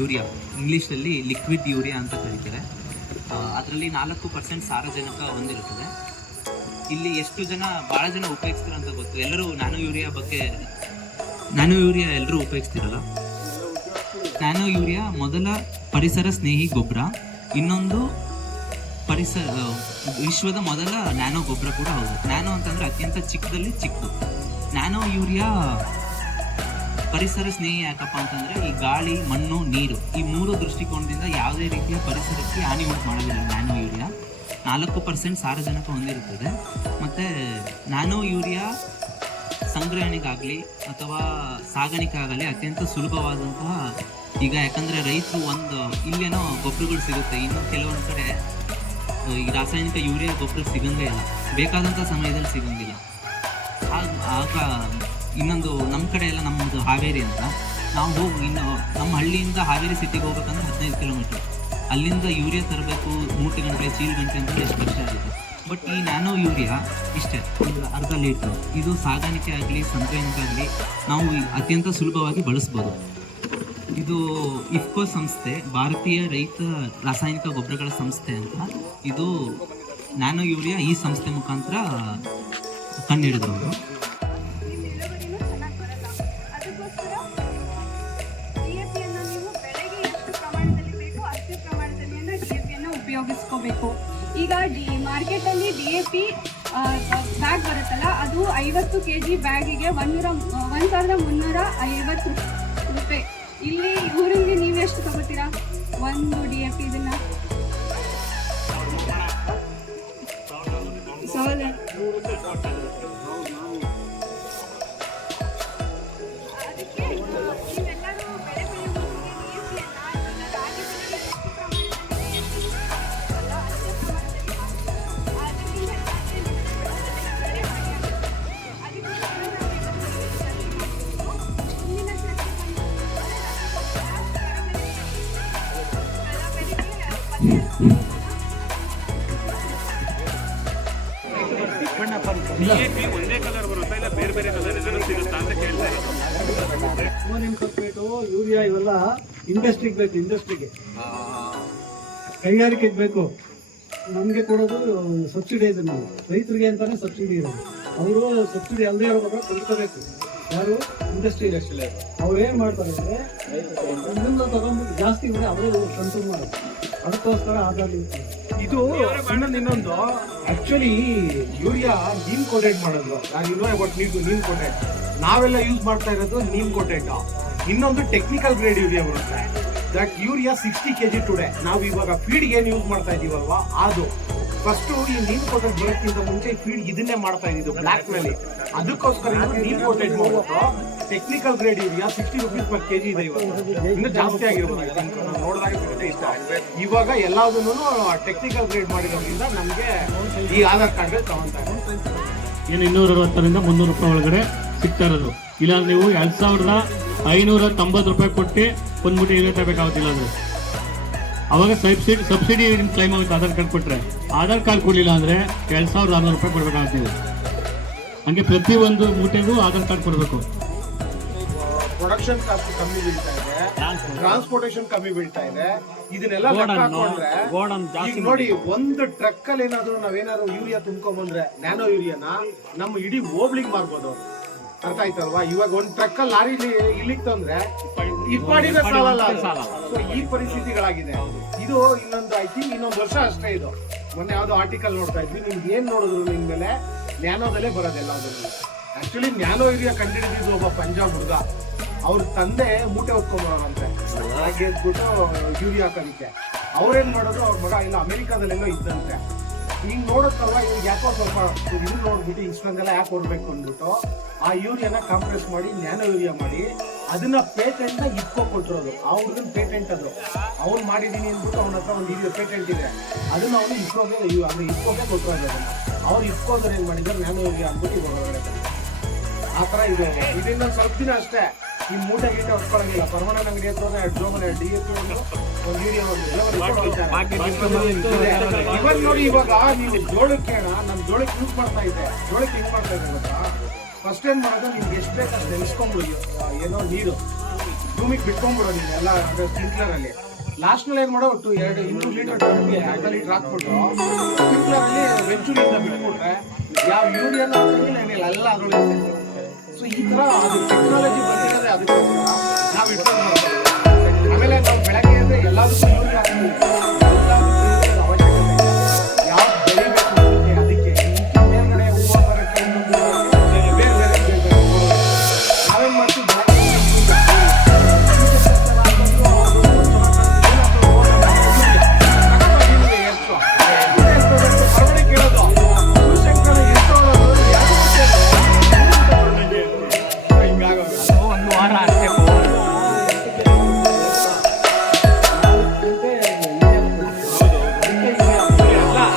Urea, ಇಂಗ್ಲೀಷಲ್ಲಿ liquid urea ಅಂತ ಕರೀತಾರೆ. ಅದರಲ್ಲಿ 4% ಸಾರಜನಕ ಹೊಂದಿರುತ್ತದೆ. ಇಲ್ಲಿ ಎಷ್ಟು ಜನ, ಭಾಳ ಜನ ಉಪಯೋಗಿಸ್ತಾರೆ ಅಂತ ಗೊತ್ತು. ಎಲ್ಲರೂ ನ್ಯಾನೋ ಯೂರಿಯಾ ಎಲ್ಲರೂ ಉಪಯೋಗಿಸ್ತಿರಲ್ಲ. ನ್ಯಾನೋ ಯೂರಿಯಾ ಮೊದಲ ಪರಿಸರ ಸ್ನೇಹಿ ಗೊಬ್ಬರ, ಇನ್ನೊಂದು ವಿಶ್ವದ ಮೊದಲ ನ್ಯಾನೋ ಗೊಬ್ಬರ ಕೂಡ ಹೌದು. ನ್ಯಾನೋ ಅಂತಂದರೆ ಅತ್ಯಂತ ಚಿಕ್ಕದಲ್ಲಿ ಚಿಕ್ಕದು. ನ್ಯಾನೋ ಯೂರಿಯಾ ಪರಿಸರ ಸ್ನೇಹಿ ಯಾಕಪ್ಪ ಅಂತಂದರೆ ಈ ಗಾಳಿ, ಮಣ್ಣು, ನೀರು ಈ 3 ದೃಷ್ಟಿಕೋನದಿಂದ ಯಾವುದೇ ರೀತಿಯ ಪರಿಸರಕ್ಕೆ ಹಾನಿ ಉಂಟು ಮಾಡೋದಿಲ್ಲ. ನ್ಯಾನೋ ಯೂರಿಯಾ 4% ಸಾರಜನಕ ಹೊಂದಿರುತ್ತದೆ. ಮತ್ತು ನ್ಯಾನೋ ಯೂರಿಯಾ ಸಂಗ್ರಹಣೆಗಾಗಲಿ ಅಥವಾ ಸಾಗಾಣಿಕೆ ಆಗಲಿ ಅತ್ಯಂತ ಸುಲಭವಾದಂತಹ, ಈಗ ಯಾಕಂದರೆ ರೈತರು ಇಲ್ಲೇನೋ ಗೊಬ್ಬರಗಳು ಸಿಗುತ್ತೆ, ಇನ್ನು ಕೆಲವೊಂದು ಕಡೆ ಈ ರಾಸಾಯನಿಕ ಯೂರಿಯಾ ಗೊಬ್ಬರ ಸಿಗಂಗೇ ಇಲ್ಲ, ಬೇಕಾದಂಥ ಸಮಯದಲ್ಲಿ ಸಿಗಂಗಿಲ್ಲ. ಆಗ ಇನ್ನೊಂದು ನಮ್ಮ ಕಡೆ ಎಲ್ಲ, ನಮ್ಮದು ಹಾವೇರಿ ಅಂತ, ನಾವು ನಮ್ಮ ಹಳ್ಳಿಯಿಂದ ಹಾವೇರಿ ಸಿಟಿಗೆ ಹೋಗ್ಬೇಕಂದ್ರೆ 15 ಕಿಲೋಮೀಟ್ರ್. ಅಲ್ಲಿಂದ ಯೂರಿಯಾ ತರಬೇಕು, ಮೂಟೆಗಂಟೆ, ಚೀಲಗಂಟೆ ಅಂತ ಎಷ್ಟು ಕಷ್ಟ ಆಗುತ್ತೆ. ಬಟ್ ಈ ನ್ಯಾನೋ ಯೂರಿಯಾ ಇಷ್ಟೇ, ಒಂದು ಅರ್ಧ ಲೀಟ್ರು. ಇದು ಸಾಗಾಣಿಕೆ ಆಗಲಿ ಸಂಗ್ರಹಣೆ ಆಗಲಿ ನಾವು ಅತ್ಯಂತ ಸುಲಭವಾಗಿ ಬಳಸ್ಬೋದು. ಇದು ಇಫ್ಕೋ ಸಂಸ್ಥೆ, ಭಾರತೀಯ ರೈತ ರಾಸಾಯನಿಕ ಗೊಬ್ಬರಗಳ ಸಂಸ್ಥೆ ಅಂತ. ಇದು ನ್ಯಾನೋ ಯೂರಿಯಾ ಈ ಸಂಸ್ಥೆ ಮುಖಾಂತರ ಕಂಡುಹಿಡಿದ್ರು ಅವರು. ಉಪಯೋಗಿಸ್ಕೋಬೇಕು. ಈಗ ಮಾರ್ಕೆಟಲ್ಲಿ DAP ಬ್ಯಾಗ್ ಬರುತ್ತಲ್ಲ, ಅದು 50 kg ಬ್ಯಾಗಿಗೆ 1350 ರೂಪಾಯಿ. ಇಲ್ಲಿ ಊರಲ್ಲಿ ನೀವು ಎಷ್ಟು ತಗೋತೀರಾ ಒಂದು DAP? ಇದನ್ನ 1000. ಒಂದೇ ಕಲರ್ ಬರುತ್ತಾ ಇಲ್ಲ ಬೇರೆ ಬೇರೆ ಕಲರ್ ಏನಾದ್ರು ಸಿಗುತ್ತಾ ಅಂತ ಕೇಳ್ತಾ ಇರೋದು. ಅಮೋನಿಯಂ ಸಲ್ಫೇಟು, ಯೂರಿಯಾ ಇವೆಲ್ಲ ಇಂಡಸ್ಟ್ರಿಗೆ ಬೇಕು, ಇಂಡಸ್ಟ್ರಿಗೆ ಕೈಗಾರಿಕೆಗೆ ಬೇಕು. ನಮಗೆ ಕೊಡೋದು ಸಬ್ಸಿಡಿ ಇದೆ. ನಾವು ರೈತರಿಗೆ ಅಂತಾನೆ ಸಬ್ಸಿಡಿ ಇರೋದು. ಅವರು ಸಬ್ಸಿಡಿ ಅಲ್ಲದೆ ಇರೋವಾಗ ಕೊಂಡ್ಕೋಬೇಕು. ಯಾರು ಇಂಡಸ್ಟ್ರಿ ಅವ್ರು ಏನು ಮಾಡ್ತಾರೆ ಅಂದರೆ ಇದನ್ನ ತಗೊಂಡ್ಬಿಟ್ಟು ಜಾಸ್ತಿ ಇದ್ರೆ ಅವರೇ ಕಂಟ್ರೋಲ್ ಮಾಡೋದು. ಅದಕ್ಕೋಸ್ಕರ ಆಧಾರ ಇದು ಇನ್ನೊಂದು ಆಕ್ಚುಲಿ ಯೂರಿಯಾ ನೀಮ್ ಕೋಟೆಡ್ ಮಾಡಿದ್ರು. ನೀಮ್ ಕೋಟೆಡ್ ನಾವೆಲ್ಲ ಯೂಸ್ ಮಾಡ್ತಾ ಇರೋದು ನೀಮ್ ಕೋಟೆಡ್. ಇನ್ನೊಂದು ಟೆಕ್ನಿಕಲ್ ಗ್ರೇಡ್ ಯೂರಿಯಾ ಬರುತ್ತೆ. That urea 60 kg today. ನಾವು ಇವಾಗ ಫೀಡ್ಗೆ ಏನು ಯೂಸ್ ಮಾಡ್ತಾ ಇದೀವಲ್ವಾ, ಅದು ಫಸ್ಟ್ ಈ ನೀಮ್ ಕೋಟೆಡ್ ಬರೋಕ್ಕಿಂತ ಮುಂಚೆ ಫೀಡ್ ಇದನ್ನೇ ಮಾಡ್ತಾ ಇದ್ದು ಬ್ಲಾಕ್ ನಲ್ಲಿ. ಅದಕ್ಕೋಸ್ಕರ ನೀಮ್ ಕೋಟೆಡ್ ಮಾಡ್ಬಿಟ್ಟು technical grade urea 60 rupees per kg ಇದೆ. ಇವಾಗ ಇನ್ನೂ ಜಾಸ್ತಿ ಆಗಿರ್ಬೋದು, ನೋಡಿದಾಗ ಸಿಗುತ್ತೆ ಇಷ್ಟ. ಇವಾಗ ಎಲ್ಲದನ್ನೂ ಟೆಕ್ನಿಕಲ್ ಗ್ರೇಡ್ ಮಾಡಿರೋದ್ರಿಂದ ನಮಗೆ ಈ ಆಧಾರ್ ಕಾರ್ಡ್ಗಳು ತಗೊಂತಾರೆ. ಏನು 260ರಿಂದ 300 ರೂಪಾಯಿ ಒಳಗಡೆ ಸಿಗ್ತಾ ಇರೋದು. ಇಲ್ಲ ನೀವು 2590 ರೂಪಾಯಿ ಕೊಟ್ಟು ಒಂದು ಮೂಟೆ ಯೂರಿಯಾ ತಗೋಬೇಕಾಗುತ್ತಿಲ್ಲ. ಅಂದರೆ ಅವಾಗ ಸಬ್ಸಿಡಿ ಕ್ಲೈಮ್ ಆಗುತ್ತೆ ಆಧಾರ್ ಕಾರ್ಡ್ ಕೊಟ್ಟರೆ. ಆಧಾರ್ ಕಾರ್ಡ್ ಕೊಡಲಿಲ್ಲ ಅಂದರೆ 2600 ರೂಪಾಯಿ ಕೊಡಬೇಕಾಗ್ತಿದೆ. ಹಂಗೆ ಪ್ರತಿಯೊಂದು ಮೂಟೆಗೂ ಆಧಾರ್ ಕಾರ್ಡ್ ಕೊಡಬೇಕು. ಪ್ರೊಡಕ್ಷನ್ ಕಾಸ್ಟ್ ಕಮ್ಮಿ ಬೀಳ್ತಾ ಇದೆ, ಟ್ರಾನ್ಸ್ಪೋರ್ಟೇಷನ್ ಕಮ್ಮಿ ಬೀಳ್ತಾ ಇದೆ. ಇದನ್ನೆಲ್ಲ ಈಗ ನೋಡಿ, ಒಂದು ಟ್ರಕ್ ಅಲ್ಲಿ ಏನಾದ್ರು ನಾವೇನಾದ್ರು ಯೂರಿಯಾ ತುಂಬ್ಕೊಂಡ್ಬಂದ್ರೆ ನ್ಯಾನೋ ಯೂರಿಯಾನ ನಮ್ಮ ಇಡೀ ಹೋಬ್ಳಿಗೆ ಮಾರ್ಬೋದು. ಅರ್ಥ ಆಯ್ತಲ್ವಾ? ಇವಾಗ ಒಂದು ಟ್ರಕ್ ಅಲ್ಲಿ ಲಾರಿ ಇಲ್ಲಿಗೆ ತಂದ್ರೆ ಇಪ್ಪಾಡಿನ ಸಾಲಲ್ಲ. ಸೊ ಈ ಪರಿಸ್ಥಿತಿಗಳಾಗಿದೆ. ಇದು ಇನ್ನೊಂದು ಐ ಥಿಂಕ್ ಇನ್ನೊಂದು ವರ್ಷ ಅಷ್ಟೇ. ಇದು ಮೊನ್ನೆ ಯಾವ್ದೋ ಆರ್ಟಿಕಲ್ ನೋಡ್ತಾ ಇದ್ವಿ. ನಿಮ್ಗೆ ಏನ್ ನೋಡಿದ್ರು ನಿಮ್ಮೇಲೆ ನ್ಯಾನೋದಲ್ಲೇ ಬರೋದೆಲ್ಲ. ಅದರಲ್ಲಿ ಆಕ್ಚುಲಿ ನ್ಯಾನೋ ಯೂರಿಯಾ ಕಂಡುಹಿಡಿದಿದ್ದು ಒಬ್ಬ ಪಂಜಾಬ್ ಹುಡುಗ. ಅವ್ರ ತಂದೆ ಮೂಟೆ ಹೊತ್ಕೊಂಡ್ಬರೋರಂತೆ ಹಾಗೆ ಎದ್ಬಿಟ್ಟು ಯೂರಿಯಾ ಹಾಕೋದಿಕ್ಕೆ. ಅವ್ರೇನ್ ಮಾಡೋದು, ಅವ್ರ ಮಗ ಇಲ್ಲ ಅಮೆರಿಕಾದಲ್ಲೆಲ್ಲೋ ಇದ್ದಂತೆ. ಹಿಂಗ್ ನೋಡೋಕ್ಕಲ್ಲ, ಇವ್ರಿಗೆ ಯಾಕೋ ಸ್ವಲ್ಪ ಇದು ನೋಡ್ಬಿಟ್ಟು ಇಷ್ಟೊಂದೆಲ್ಲ ಯಾಕೆ ಕೊಡ್ಬೇಕು ಅಂದ್ಬಿಟ್ಟು ಆ ಯೂರಿಯಾನ ಕಾಂಪ್ರೆಸ್ ಮಾಡಿ ನ್ಯಾನೋ ಯೂರಿಯಾ ಮಾಡಿ ಅದನ್ನ ಪೇಟೆಂಟ್ ನ ಇಟ್ಕೊ ಕೊಟ್ಟಿರೋದು. ಅವ್ರನ್ನ ಪೇಟೆಂಟ್ ಅದು ಅವ್ರು ಮಾಡಿದೀನಿ ಅಂದ್ಬಿಟ್ಟು ಅವನ ಹತ್ರ ಒಂದು ಇದು ಪೇಟೆಂಟ್ ಇದೆ. ಅದನ್ನ ಅವನು ಇಟ್ಕೋಗೆ ಕೊಟ್ಟಿರೋದು. ಅದನ್ನ ಅವ್ರು ಇಟ್ಕೋದ್ರೆ ಏನ್ ಮಾಡಿದ್ದಾರೆ, ನ್ಯಾನೋ ಯೂರಿಯಾ ಅಂದ್ಬಿಟ್ಟು ಹೊರಗಡೆ ಆ ತರ ಇದೆ. ಇದರಿಂದ ಸ್ವಲ್ಪ ದಿನ ಅಷ್ಟೇ. ಈ ಮೂಟೆ ಗೀಟೆ ಹೊತ್ಕೊಳ್ಳಂಗಿಲ್ಲ. ಪರ್ಮನೆಂಟ್ ಅಂಗಡಿ ಹತ್ರ DAP ಒಂದು ಯೂರಿಯಾ ಇವಾಗ ನೋಡಿ. ಇವಾಗ ನೀವು ಜೋಳಕ್ಕೆ ನಾನು ಜೋಳಕ್ಕೆ ಯೂಸ್ ಮಾಡ್ತಾ ಇದ್ದೆ. ಜೋಳಕ್ಕೆ ಹೆಂಗ್ ಮಾಡ್ತಾ ಇದ್ದೆ ಗೊತ್ತಾ? ಫಸ್ಟ್ ಏನ್ ಮಾಡೋದು, ನಿಮ್ಗೆ ಎಷ್ಟು ಬೇಕು ಅದು ನೆನೆಸ್ಕೊಂಡ್ಬಿಡಿ. ಏನೋ ನೀರು ಭೂಮಿಗೆ ಬಿಟ್ಕೊಂಡ್ಬಿಡೋ ನೀನು ಎಲ್ಲ ಸ್ಪ್ರಿಂಕ್ಲರ್ ಅಲ್ಲಿ ಲಾಸ್ಟ್ ನಲ್ಲಿ ಏನ್ ಮಾಡೋ ಒಟ್ಟು 2 ಲೀಟರ್ ಟರ್ಮ್ಗೆ ಅರ್ಧ ಲೀಟರ್ ಹಾಕ್ಬಿಟ್ಟು ಸ್ಪ್ರಿಂಕ್ಲರ್ ಅಲ್ಲಿ ವೆಂಚೂರಿಯಿಂದ ಬಿಟ್ಬಿಟ್ರೆ ಯಾವ ಯೂರಿಯಾ ಏನಿಲ್ಲ ಎಲ್ಲ ಅದ್ರೊಳಗೆ. ಸೊ ಈ ತರ ಅದು ಟೆಕ್ನಾಲಜಿ ಬಂದಿರೋದೇ ಅದಕ್ಕೆ ನಾವು ಇಟ್ಕೊಂಡು ಆಮೇಲೆ ನಾವು ಬೆಳಗ್ಗೆ ಎಲ್ಲದಕ್ಕೂ ಯೂರಿಯಾ ಹಾಕ್ತೀವಿ.